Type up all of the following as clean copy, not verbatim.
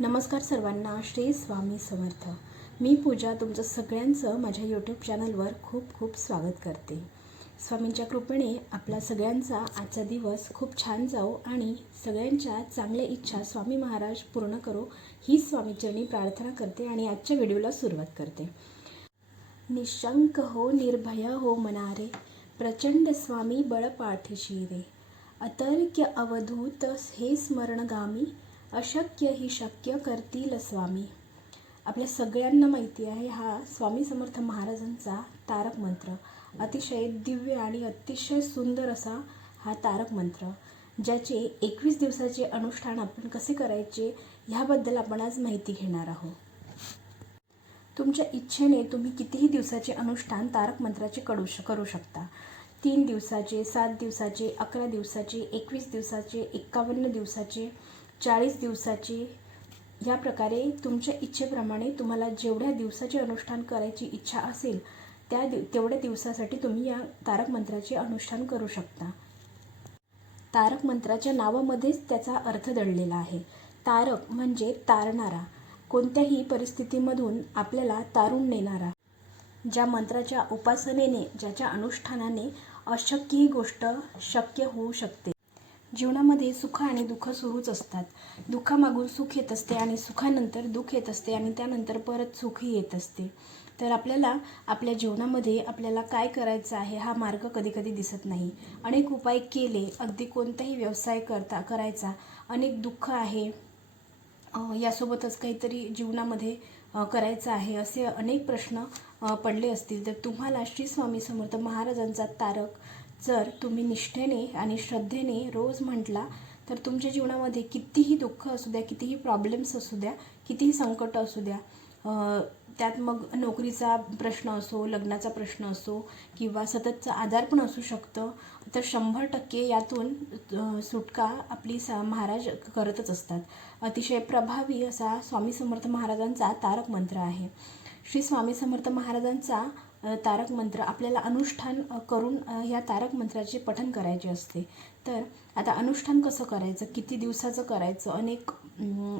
नमस्कार सर्वांना, श्री स्वामी समर्थ। मी पूजा तुमचं सगळ्यांचं माझ्या यूट्यूब चॅनलवर खूप खूप स्वागत करते। स्वामींच्या कृपेने आपला सगळ्यांचा आजचा दिवस खूप छान जाओ आणि सगळ्यांच्या चांगल्या इच्छा स्वामी महाराज पूर्ण करो ही स्वामीचरणी प्रार्थना करते आणि आजच्या व्हिडिओला सुरुवात करते। निशंक हो, निर्भय हो मनारे, प्रचंड स्वामी बळ पाठीशी रे। अतर्क्य अवधूत हे स्मरणगामी, अशक्य ही शक्य करतील स्वामी। आपल्या सगळ्यांना माहिती आहे हा स्वामी समर्थ महाराजांचा तारक मंत्र। अतिशय दिव्य आणि अतिशय सुंदर असा हा तारक मंत्र, ज्याचे 21 दिवसाचे अनुष्ठान आपण कसे करायचे ह्याबद्दल आपण आज माहिती घेणार आहोत। तुमच्या इच्छेने तुम्ही कितीही दिवसाचे अनुष्ठान तारक मंत्राचे करू शकता। 3 दिवसाचे, 7 दिवसाचे, 11 दिवसाचे, 21 दिवसाचे, 51 दिवसाचे, 40 दिवसाचे, या प्रकारे तुमच्या इच्छेप्रमाणे तुम्हाला जेवढ्या दिवसाचे अनुष्ठान करायची इच्छा असेल तेवढ्या दिवसासाठी तुम्ही या तारक मंत्राचे अनुष्ठान करू शकता। तारक मंत्राच्या नावामध्येच त्याचा अर्थ दडलेला आहे। तारक म्हणजे तारणारा, कोणत्याही परिस्थितीमधून आपल्याला तारून नेणारा। ज्या मंत्राच्या उपासनेने, ज्याच्या अनुष्ठानाने अशक्य ही गोष्ट शक्य होऊ शकते। जीवनामध्ये सुख आणि दुःख सुरूच असतात। दुःखामागून सुख येत असते आणि सुखानंतर दुःख येत असते आणि त्यानंतर परत सुखही येत असते। तर आपल्याला आपल्या जीवनामध्ये आपल्याला काय करायचं आहे हा मार्ग कधी कधी दिसत नाही। अनेक उपाय केले, अगदी कोणताही व्यवसाय करायचा, अनेक दुःख आहे, यासोबतच काहीतरी जीवनामध्ये करायचं आहे, असे अनेक प्रश्न पडले असतील, तर तुम्हाला श्री स्वामी समर्थ महाराजांचा तारक जर तुम्ही निष्ठेने आणि श्रद्धेने रोज म्हटला तर तुमच्या जीवनामध्ये कितीही दुःख असू द्या, कितीही प्रॉब्लेम्स असू द्या, कितीही संकट असू द्या, त्यात मग नोकरीचा प्रश्न असो, लग्नाचा प्रश्न असो किंवा सततचा आजार पण असू शकतं, तर 100% यातून सुटका आपली महाराज करतच असतात। अतिशय प्रभावी असा स्वामी समर्थ महाराजांचा तारक मंत्र आहे। श्री स्वामी समर्थ महाराजांचा तारक मंत्र आपल्याला अनुष्ठान करून या तारक मंत्राचे पठण करायचे असते। तर आता अनुष्ठान कसं करायचं, किती दिवसाचं करायचं,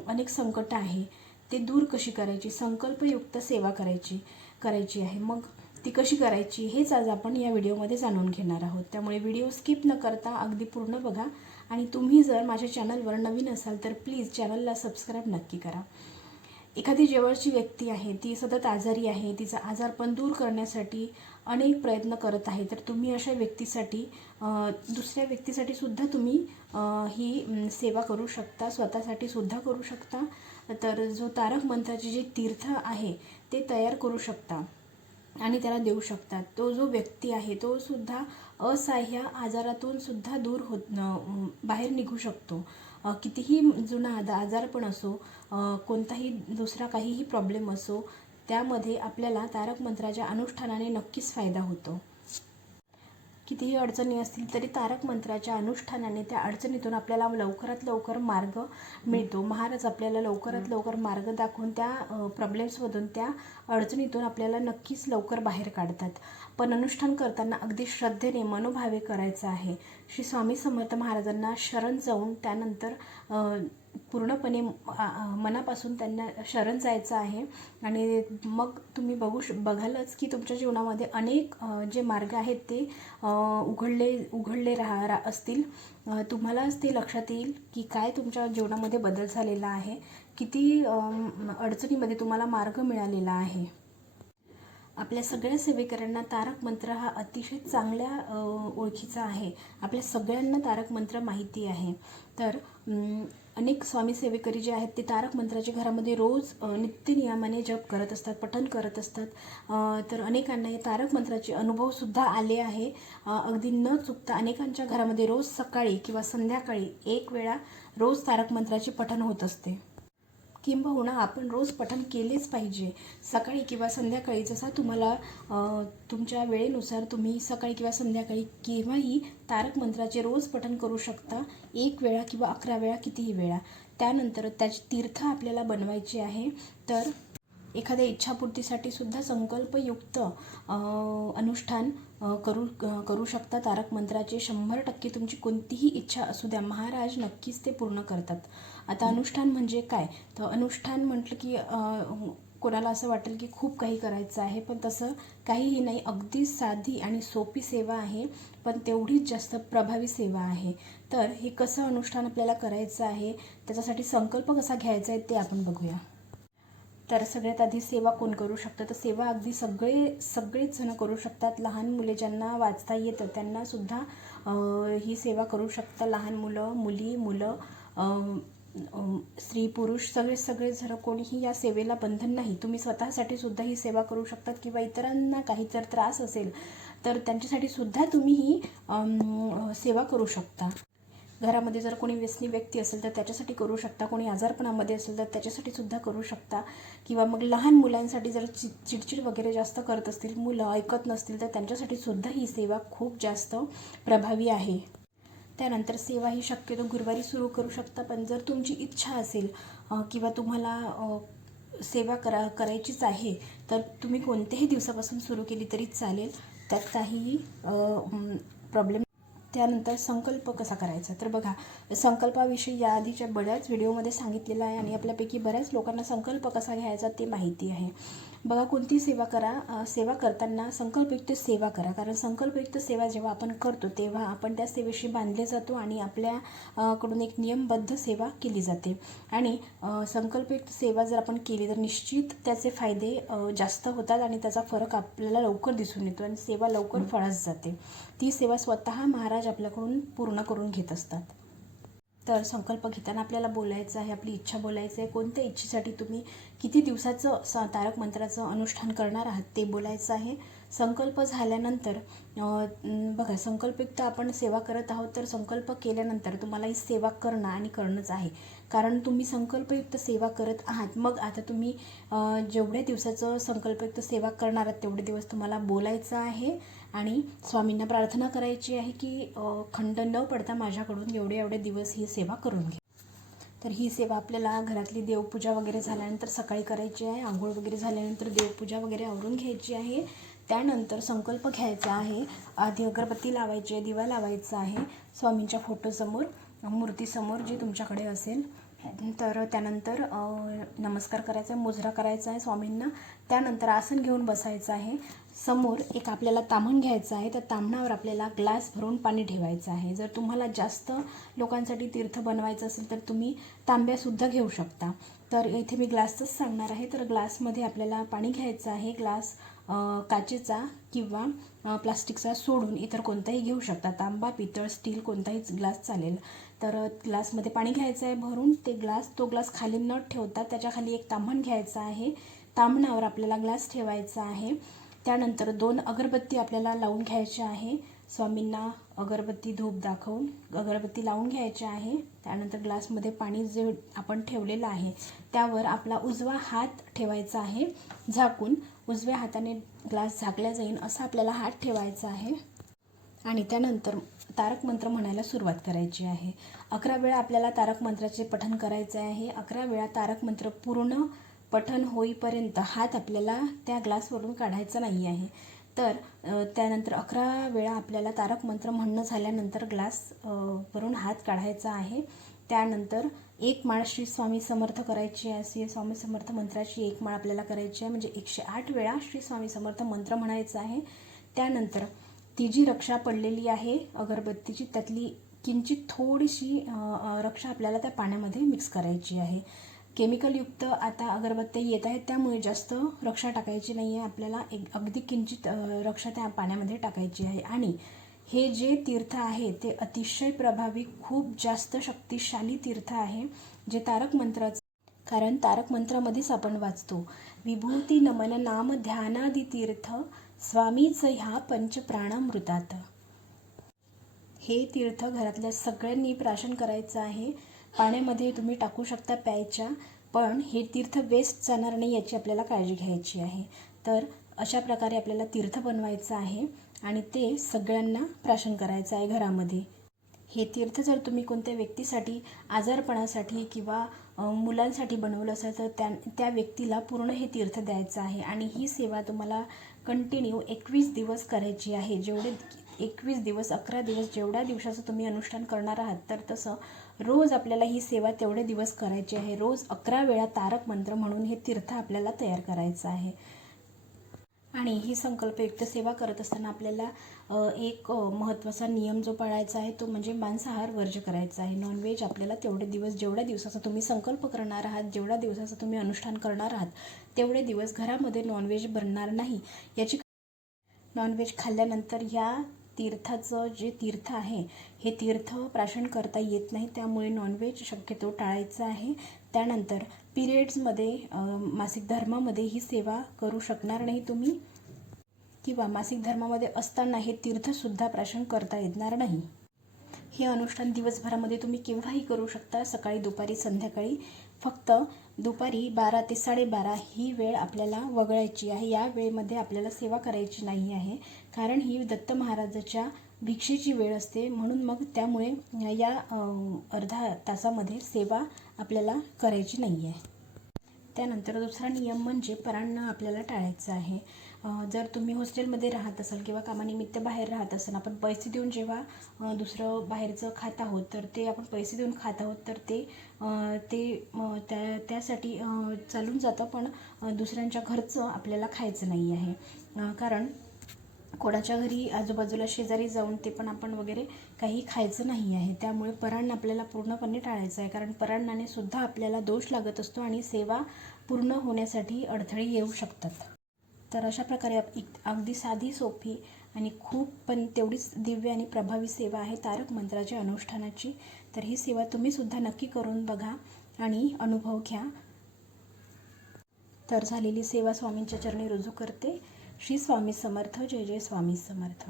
अनेक संकट आहे, ते दूर कशी करायची, संकल्पयुक्त सेवा करायची आहे। मग ती कशी करायची हेच आज आपण या व्हिडिओमध्ये जाणून घेणार आहोत। त्यामुळे व्हिडिओ स्किप न करता अगदी पूर्ण बघा आणि तुम्ही जर माझ्या चॅनलवर नवीन असाल तर प्लीज चॅनलला सबस्क्राईब नक्की करा। एखादी जवळची व्यक्ती आहे, ती सतत आजारी आहे, तिचा आजारपण दूर करण्यासाठी अनेक प्रयत्न करत आहे, तर तुम्ही अशा व्यक्तीसाठी दुसऱ्या व्यक्तीसाठी सुद्धा तुम्ही ही सेवा करू शकता, स्वतःसाठी सुद्धा करू शकता। तर जो तारक मंत्राचे जे तीर्थ आहे ते तयार करू शकता आणि त्याला देऊ शकतात। तो जो व्यक्ती आहे तो सुद्धा असह्य आजारातून सुद्धा बाहेर निघू शकतो। कितीही जुना आजारपण असो, कोणताही दुसरा काहीही प्रॉब्लेम असो, त्यामध्ये आपल्याला तारक मंत्राच्या अनुष्ठानाने नक्कीच फायदा होतो। कितीही अडचणी असतील तरी तारक मंत्राच्या अनुष्ठानाने त्या अडचणीतून आपल्याला लवकरात लवकर मार्ग मिळतो। महाराज आपल्याला लवकरात लवकर मार्ग दाखवून त्या प्रॉब्लेम्समधून, त्या अडचणीतून आपल्याला नक्कीच लवकर बाहेर काढतात। पण अनुष्ठान करताना अगदी श्रद्धेने मनोभावे करायचं आहे। श्री स्वामी समर्थ महाराजांना शरण जाऊन त्यानंतर पूर्णपणे मनापासून त्यांना शरण जायचं आहे आणि मग तुम्ही बघालच की तुमच्या जीवनामध्ये अनेक जे मार्ग आहेत ते उघडले असतील। तुम्हालाच ते लक्षात येईल की काय तुमच्या जीवनामध्ये बदल झालेला आहे, किती अडचणीमध्ये तुम्हाला मार्ग मिळालेला आहे। आपल्या सगळ्या सेवेकऱ्यांना तारक मंत्र हा अतिशय चांगल्या ओळखीचा आहे। आपल्या सगळ्यांना तारक मंत्र माहिती आहे। तर अनेक स्वामी सेवेकरी जे आहेत ते तारक मंत्राचे घरामध्ये रोज नित्यनियमाने जप करत असतात, पठण करत असतात। तर अनेकांना हे तारक मंत्राचे अनुभवसुद्धा आले आहे। अगदी न चुकता अनेकांच्या घरामध्ये रोज सकाळी किंवा संध्याकाळी एक वेळा रोज तारक मंत्राचे पठण होत असते। किंबहुना आपण रोज पठण केलेच पाहिजे, सकाळी किंवा संध्याकाळी। जसा तुम्हाला तुमच्या वेळेनुसार तुम्ही सकाळी किंवा संध्याकाळी केव्हाही तारक मंत्राचे रोज पठण करू शकता, 1 वेळा किंवा 11 वेळा, कितीही वेळा। त्यानंतर त्याचे तीर्थ आपल्याला बनवायचे आहे। तर एखाद्या इच्छापूर्तीसाठी सुद्धा संकल्पयुक्त अनुष्ठान करू शकता. तारक मंत्राचे 100% तुमची कोणतीही इच्छा असू द्या, महाराज नक्कीच ते पूर्ण करतात. आता अनुष्ठान म्हणजे काय? तर अनुष्ठान म्हटलं की कोणाला असं वाटेल की खूप काही करायचं आहे, पण तसं काहीही नाही. अगदी साधी आणि सोपी सेवा आहे, पण तेवढीच जास्त प्रभावी सेवा आहे. तर हे कसं अनुष्ठान आपल्याला करायचं आहे, त्याच्यासाठी संकल्प कसा घ्यायचा आहे ते आपण बघूया. तर सगळ्यात आधी सेवा कोण करू शकतं? तर सेवा अगदी सगळेच जण करू शकतात. लहान मुले ज्यांना वाचता येतं त्यांनासुद्धा ही सेवा करू शकता. लहान मुलं, मुली, मुलं, स्त्री पुरुष सगळे जण, कोणीही या सेवेला बंधन नाही. तुम्ही स्वतःसाठी सुद्धा ही सेवा करू शकतात किंवा इतरांना काही जर त्रास असेल तर त्यांच्यासाठी सुद्धा तुम्ही ही सेवा करू शकता. घरामध्ये जर कोणी व्यसनी व्यक्ती असेल तर त्याच्यासाठी करू शकता. कोणी आजारपणामध्ये असेल तर त्याच्यासाठी सुद्धा करू शकता. किंवा मग लहान मुलांसाठी जर चिडचिड वगैरे जास्त करत असतील, मुलं ऐकत नसतील, तर त्यांच्यासाठी सुद्धा ही सेवा खूप जास्त प्रभावी आहे. त्यानंतर सेवा ही शक्यतो गुरुवारी सुरू करू शकता, पण जर तुमची इच्छा असेल किंवा तुम्हाला सेवा करायचीच आहे तर तुम्ही कोणत्याही दिवसापासून सुरू केली तरी चालेल, त्यात काहीही प्रॉब्लेम. त्यानंतर संकल्प कसा करायचा? तर बघा, संकल्पाविषयी याआधीच्या बऱ्याच व्हिडिओमध्ये सांगितलेलं आहे आणि आपल्यापैकी बऱ्याच लोकांना संकल्प कसा घ्यायचा ते माहिती आहे. बघा, कोणती सेवा करा, सेवा करताना संकल्पयुक्त सेवा करा. कारण संकल्पयुक्त सेवा जेव्हा आपण करतो तेव्हा आपण त्या सेवेशी बांधले जातो आणि आपल्याकडून एक नियमबद्ध सेवा केली जाते. आणि संकल्पयुक्त सेवा जर आपण केली तर निश्चित त्याचे फायदे जास्त होतात आणि त्याचा फरक आपल्याला लवकर दिसून येतो आणि सेवा लवकर फळास जाते. ती सेवा स्वतः महाराज आपल्याकडून पूर्ण करून घेत असतात. तर घेताना आपल्याला बोलायचं आहे, आपली इच्छा बोलायचं आहे. कोणत्या इच्छेसाठी तुम्ही किती दिवसाचं तारक मंत्राचं अनुष्ठान करणार आहात ते बोलायचं आहे. संकल्प झाल्यानंतर बघा, संकल्पयुक्त आपण सेवा करत आहोत, तर संकल्प केल्यानंतर तुम्हाला ही सेवा करणं आणि करणंच आहे. कारण तुम्ही संकल्पयुक्त सेवा करत आहात. मग आता तुम्ही जेवढ्या दिवसाचं संकल्पयुक्त सेवा करणार आहात तेवढे दिवस तुम्हाला बोलायचं आहे आणि स्वामींना प्रार्थना करायची आहे की खंड न पडता माझ्याकडून एवढे दिवस ही सेवा करून घे. तर ही सेवा आपल्याला घरातली देवपूजा वगैरे झाल्यानंतर सकाळी करायची आहे. आंघोळ वगैरे झाल्यानंतर देवपूजा वगैरे आवरून घ्यायची आहे. त्यानंतर संकल्प घ्यायचा आहे. आधी अगरबत्ती लावायची आहे, दिवा लावायचा आहे स्वामींच्या फोटोसमोर, मूर्तीसमोर जी तुमच्याकडे असेल. तर त्यानंतर नमस्कार करायचा आहे, मुजरा करायचा आहे स्वामींना. त्यानंतर आसन घेऊन बसायचं आहे. समोर एक आपल्याला ताम्हण घ्यायचं आहे. त्या ताम्हणावर आपल्याला ग्लास भरून पाणी ठेवायचं आहे. जर तुम्हाला जास्त लोकांसाठी तीर्थ बनवायचं असेल तर तुम्ही तांब्यासुद्धा घेऊ शकता. तर इथे मी ग्लासच सांगणार आहे. तर ग्लासमध्ये आपल्याला पाणी घ्यायचं आहे. ग्लास काचेचा किंवा प्लास्टिकचा सोडून इतर कोणताही घेऊ शकता. तांबा, पितळ, स्टील कोणताहीच ग्लास चालेल. तर ग्लासमध्ये पाणी घ्यायचं आहे भरून. तो ग्लास खाली न ठेवता त्याच्या खाली एक ताम्हण घ्यायचं आहे. ताम्हणावर आपल्याला ग्लास ठेवायचा आहे. त्यानंतर 2 अगरबत्ती आपल्याला लावून घ्यायच्या आहे. स्वामींना अगरबत्ती धूप दाखवून अगरबत्ती लावून घ्यायची आहे. त्यानंतर ग्लासमध्ये पाणी जे आपण ठेवलेलं आहे त्यावर आपला उजवा हात ठेवायचा आहे झाकून. उजव्या हाताने ग्लास झाकला जाईल असा आपल्याला हात ठेवायचा आहे आणि त्यानंतर तारक मंत्र म्हणायला सुरुवात करायची आहे. 11 वेळा आपल्याला तारक मंत्राचे पठण करायचे आहे. 11 वेळा तारक मंत्र पूर्ण पठण होईपर्यंत हात आपल्याला त्या ग्लासवरून काढायचा नाही आहे. तर त्यानंतर 11 वेळा आपल्याला तारक मंत्र म्हणणं झाल्यानंतर ग्लास वरून हात काढायचा आहे. त्यानंतर एक माळ श्री स्वामी समर्थ करायची आहे. स्वामी समर्थ मंत्राची एक माळ आपल्याला करायची आहे, म्हणजे 108 वेळा श्री स्वामी समर्थ मंत्र म्हणायचं आहे. त्यानंतर ती जी रक्षा पडलेली आहे अगरबत्तीची त्यातली किंचित थोडीशी रक्षा आपल्याला त्या पाण्यामध्ये मिक्स करायची आहे. केमिकलयुक्त आता अगरबत्त्या येत आहेत त्यामुळे जास्त रक्षा टाकायची नाही आहे. आपल्याला अगदी किंचित रक्षा त्या पाण्यामध्ये टाकायची आहे. आणि हे जे तीर्थ आहे ते अतिशय प्रभावी, खूप जास्त शक्तिशाली तीर्थ आहे जे तारक मंत्राचं. कारण तारक मंत्रामध्येच आपण वाचतो, विभूती नमन नाम ध्यानादी तीर्थ स्वामीच ह्या पंचप्राणामृतात. हे तीर्थ घरातल्या सगळ्यांनी प्राशन करायचं आहे. पाण्यामध्ये तुम्ही टाकू शकता प्यायच्या, पण हे तीर्थ वेस्ट जाणार नाही याची आपल्याला काळजी घ्यायची आहे. तर अशा प्रकारे आपल्याला तीर्थ बनवायचं आहे आणि ते सगळ्यांना प्राशन करायचं आहे घरामध्ये. हे तीर्थ जर तुम्ही कोणत्या व्यक्तीसाठी, आजारपणासाठी किंवा मुलांसाठी बनवलं असेल तर त्या व्यक्तीला पूर्ण हे तीर्थ द्यायचं आहे. आणि ही सेवा तुम्हाला कंटिन्यू 21 दिवस करायची आहे. जेवढे 21 दिवस 11 दिवस जेवढ्या दिवसाचं तुम्ही अनुष्ठान करणार आहात, तर तसं रोज आपल्याला ही सेवा तेवढे दिवस करायची आहे. रोज 11 वेळा तारक मंत्र म्हणून हे तीर्थ आपल्याला तयार करायचं आहे. आणि ही संकल्पयुक्त सेवा करत असताना आपल्याला एक महत्त्वाचा नियम जो पाळायचा आहे तो म्हणजे मांसाहार वर्ज्य करायचा आहे. नॉनव्हेज आपल्याला तेवढे दिवस, जेवढ्या दिवसाचा तुम्ही संकल्प करणार आहात, जेवढ्या दिवसाचं तुम्ही अनुष्ठान करणार आहात, तेवढे दिवस घरामध्ये नॉनव्हेज बनणार नाही. याची नॉनव्हेज खाल्ल्यानंतर या तीर्थाचं जे तीर्थ आहे हे तीर्थ प्राशन करता येत नाही. त्यामुळे नॉनव्हेज शक्यतो टाळायचं आहे. त्यानंतर पिरियड्समध्ये मासिक धर्मामध्ये ही सेवा करू शकणार नाही तुम्ही, किंवा मासिक धर्मामध्ये असताना हे तीर्थसुद्धा प्राशन करता येणार नाही. हे अनुष्ठान दिवसभरामध्ये तुम्ही केव्हाही करू शकता, सकाळी, दुपारी, संध्याकाळी. फक्त दुपारी 12 ते 12:30 ही वेळ आपल्याला वगळायची आहे. या वेळेमध्ये आपल्याला सेवा करायची नाही आहे, कारण ही दत्त महाराजाच्या भिक्षेची वेळ असते. म्हणून मग त्यामुळे या अर्धा तासामध्ये सेवा आपल्याला करायची नाही आहे. त्यानंतर दुसरा नियम म्हणजे परान्न आपल्याला टाळायचं आहे. जर तुम्ही हॉस्टेलमध्ये राहत असाल किंवा कामानिमित्त बाहेर राहत असाल, आपण पैसे देऊन जेव्हा दुसरं बाहेरचं खात आहोत, तर ते आपण पैसे देऊन खात आहोत, तर त्यासाठी चालून जातं. पण दुसऱ्यांच्या घरचं आपल्याला खायचं नाही आहे. कारण कोणाच्या घरी आजूबाजूला शेजारी जाऊन ते पण आपण वगैरे काही खायचं नाही आहे. त्यामुळे परान्न आपल्याला पूर्णपणे टाळायचं आहे, कारण परान्नाने सुद्धा आपल्याला दोष लागत असतो आणि सेवा पूर्ण होण्यासाठी अडथळे येऊ शकतात. तर अशा प्रकारे अगदी साधी, सोपी आणि खूप पण तेवढीच दिव्य आणि प्रभावी सेवा आहे तारक मंत्राच्या अनुष्ठानाची. तर ही सेवा तुम्ही सुद्धा नक्की करून बघा आणि अनुभव घ्या. तर झालेली सेवा स्वामींच्या चरणी रुजू करते. श्री स्वामी समर्थ. जय जय स्वामी समर्थ.